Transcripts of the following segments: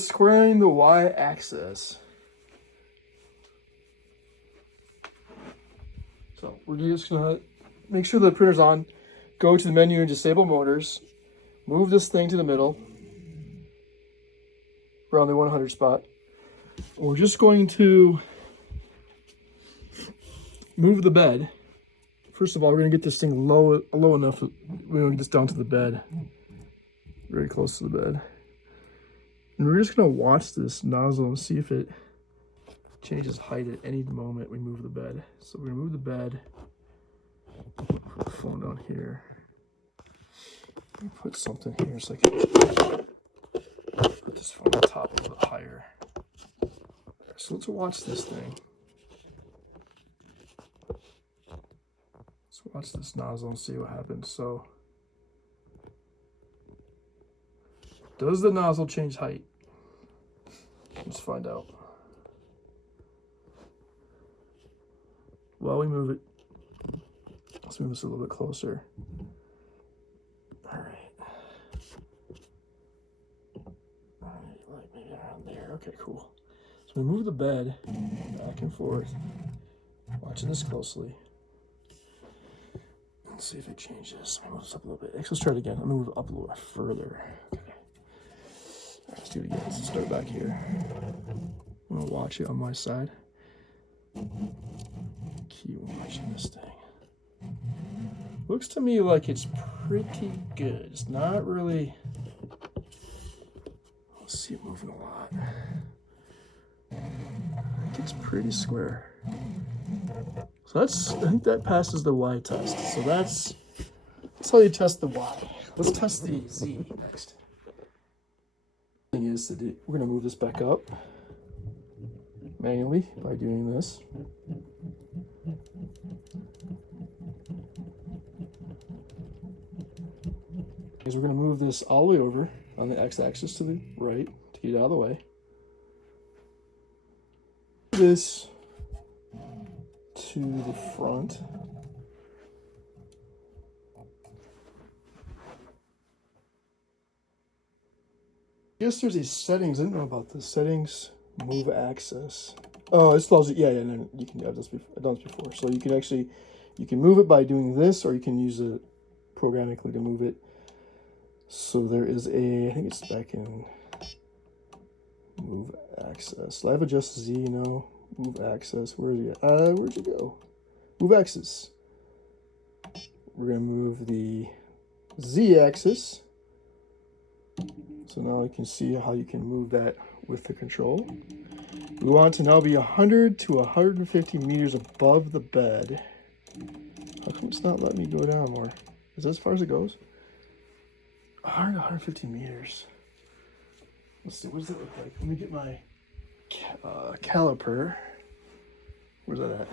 Squaring the y-axis. So we're just gonna make sure the printer's on. Go to the menu and disable motors. Move this thing to the middle, around the 100 spot. We're just going to move the bed. First of all, we're gonna get this thing low enough that we don't get this down to the bed, very close to the bed. And we're just gonna watch this nozzle and see if it changes height at any moment we move the bed. So we're gonna move the bed, put the phone down here. Put something here so I can put this phone on top a little bit higher. So let's watch this thing. Let's watch this nozzle and see what happens. So, does the nozzle change height? Let's find out. While we move it, let's move this a little bit closer. All right. Like maybe around there. Okay, cool. So we move the bed back and forth, watching this closely. Let's see if it changes. Move this up a little bit. Let's try it again. I'm gonna move it up a little bit further. Okay. All right, let's do it again. Let's start back here. I'm gonna watch it on my side. Keep watching this thing. Looks to me like it's pretty good. It's not really. Let's see it moving a lot. I think it's pretty square. So I think that passes the Y test. So that's how you test the Y. Let's test the Z next. The thing is that we're gonna move this back up manually by doing this. Because we're going to move this all the way over on the x-axis to the right to get it out of the way. This to the front. I guess there's these settings. I didn't know about the settings. Move axis. Oh, this allows it. Yeah, no, you can have this. I've done this before. So you can move it by doing this, or you can use it programmatically to move it. So there is I think it's back in move axis. Live adjust Z, no. Move axis. Where'd you go? Move axis. We're gonna move the Z axis. So now you can see how you can move that with the control. We want to now be 100 to 150 meters above the bed. How come it's not letting me go down more? Is that as far as it goes? 100 to 150 meters. Let's see, what does that look like? Let me get my caliper. Where's that at?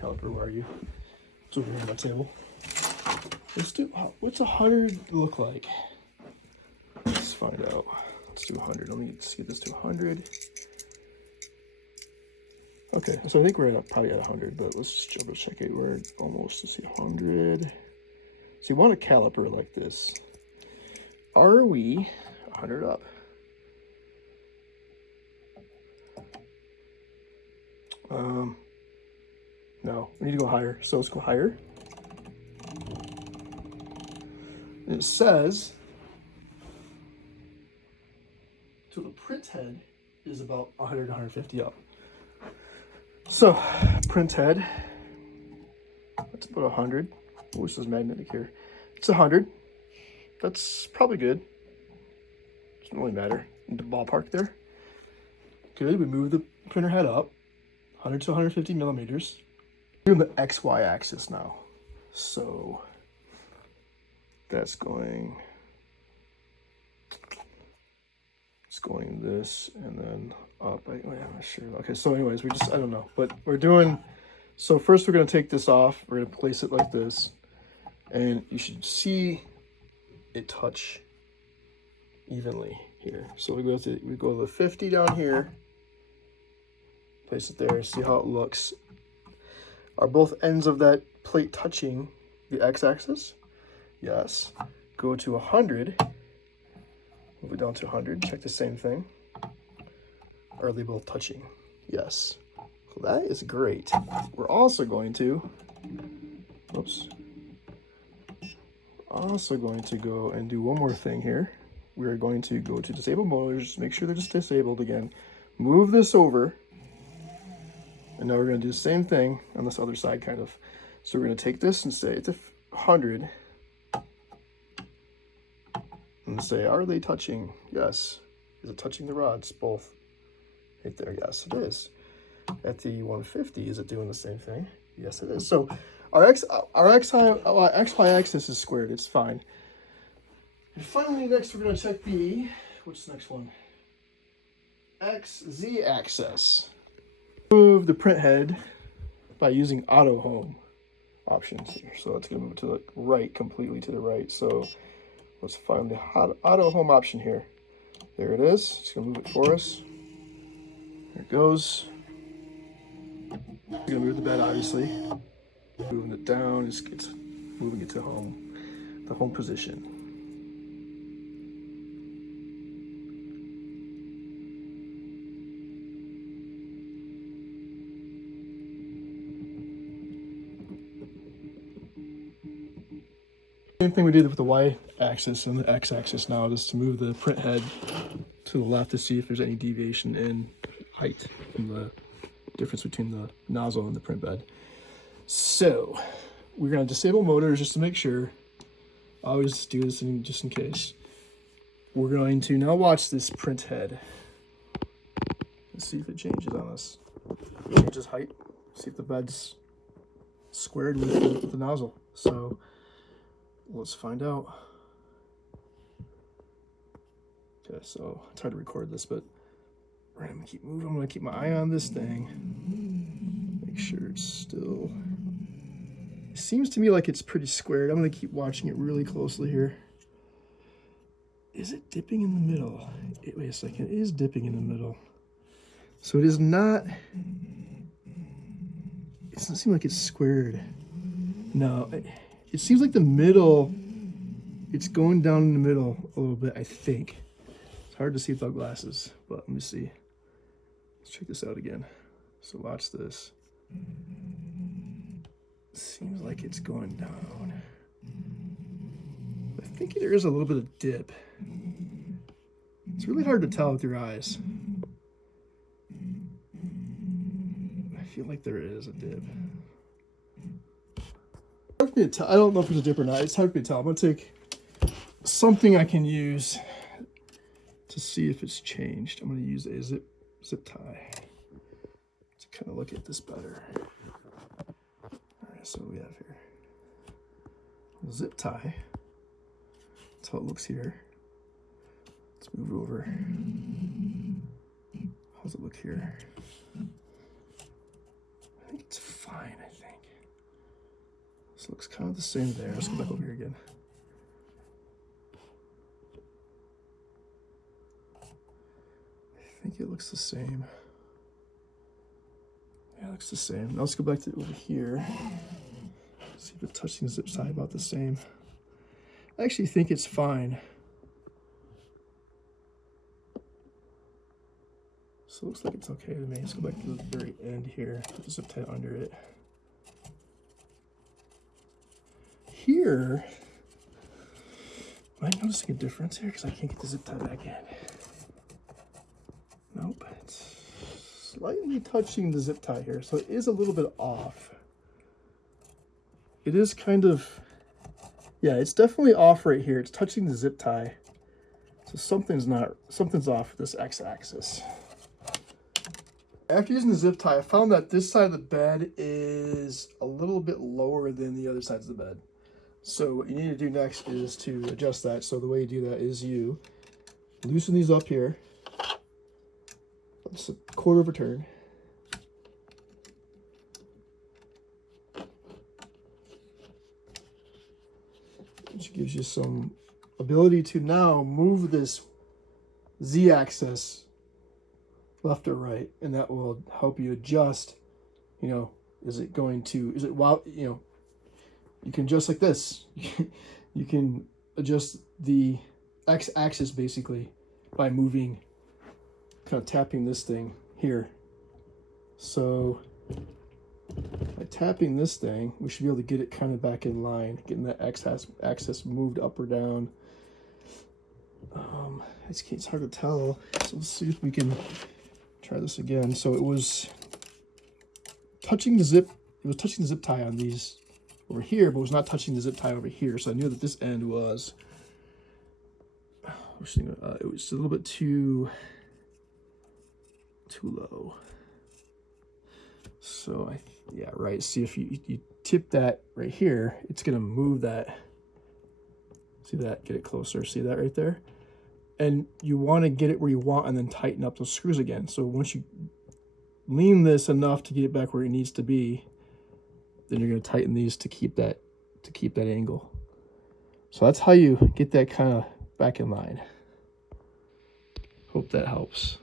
Caliper, where are you? It's over here on my table. Let's do, what's 100 look like? Let's find out. Let's do 100. Let me just get this to 100. Okay, so I think we're probably at 100, but let's just double check it. We're almost to see 100. So you want a caliper like this. Are we 100 up? No, we need to go higher. So let's go higher. And it says, so the print head is about 100, 150 up. So print head, that's about 100. Oh, this is magnetic here. It's 100. That's probably good. Doesn't really matter in the ballpark there. Good, we move the printer head up, 100 to 150 millimeters. We're doing the XY axis now. So that's going, it's going this and then up. I'm not sure. Okay, so anyways, I don't know. But we're doing, so first we're gonna take this off. We're gonna place it like this. And you should see it touch evenly here. So we go to the 50 down here, place it there, see how it looks. Are both ends of that plate touching the x-axis? Yes. Go to 100, move it down to 100, check the same thing. Are they both touching? Yes. So that is great. We're also going to, oops. Also going to go and do one more thing here. We are going to go to disable motors, make sure they're just disabled again. Move this over. And now we're going to do the same thing on this other side, kind of. So we're going to take this and say it's 100. And say, are they touching? Yes. Is it touching the rods? Both. Right there. Yes, it is. At the 150, is it doing the same thing? Yes, it is. So our XY axis is squared. It's fine. And finally, next we're going to check the, what's the next one? XZ axis. Move the print head by using auto home options here. So it's going to move to the right, completely to the right. So let's find the auto home option here. There it is. It's going to move it for us. There it goes. We're going to move the bed, obviously. Moving it down, it's moving it to home, the home position. Same thing we did with the y-axis and the x-axis now, just to move the print head to the left to see if there's any deviation in height from the difference between the nozzle and the print bed. So we're going to disable motors just to make sure. I always do this just in case. We're going to now watch this print head. Let's see if it changes on us. Changes height. See if the bed's squared with the nozzle. So let's find out. Okay, so it's hard to record this, but I'm gonna keep moving. I'm gonna keep my eye on this thing. Make sure it's still. It seems to me like it's pretty squared. I'm gonna keep watching it really closely here. Is it dipping in the middle? Wait a second. It is dipping in the middle. So it is not. It doesn't seem like it's squared. No. It seems like the middle, it's going down in the middle a little bit, I think. It's hard to see without glasses, but let me see. Let's check this out again. So watch this. Seems like it's going down. I think there is a little bit of dip. It's really hard to tell with your eyes. I feel like there is a dip. I don't know if it's a dip or not. It's hard for me to tell. I'm going to take something I can use to see if it's changed. I'm going to use a zip tie to kind of look at this better. All right, so what we have here. A zip tie. That's how it looks here. Let's move over. How's it look here? I think it's fine, I think. This looks kind of the same there. Let's go back over here again. I think it looks the same. Yeah, it looks the same. Now let's go back to over here. See if it's touching the zip tie about the same. I actually think it's fine. So it looks like it's okay to me. Let's go back to the very end here. Put the zip tie under it. Here, am I noticing a difference here? Because I can't get the zip tie back in. Nope, it's slightly touching the zip tie here, so it is a little bit off. It is kind of, yeah, it's definitely off right here. It's touching the zip tie, so something's off with this x-axis. After using the zip tie, I found that this side of the bed is a little bit lower than the other sides of the bed. So what you need to do next is to adjust that. So the way you do that is you loosen these up here. Just a quarter of a turn. Which gives you some ability to now move this Z-axis left or right, and that will help you adjust, you know, you can adjust like this. You can adjust the x-axis basically by moving kind of tapping this thing here. So by tapping this thing, we should be able to get it kind of back in line, getting that axis moved up or down. It's hard to tell, so let's see if we can try this again. So it was touching the zip. It was touching the zip tie on these over here, but it was not touching the zip tie over here. So I knew that this end was. It was a little bit too low. So yeah, right. See, if you tip that right here, it's gonna move that. See that? Get it closer. See that right there? And you want to get it where you want and then tighten up those screws again. So once you lean this enough to get it back where it needs to be, then you're going to tighten these to keep that angle. So that's how you get that kind of back in line. Hope that helps.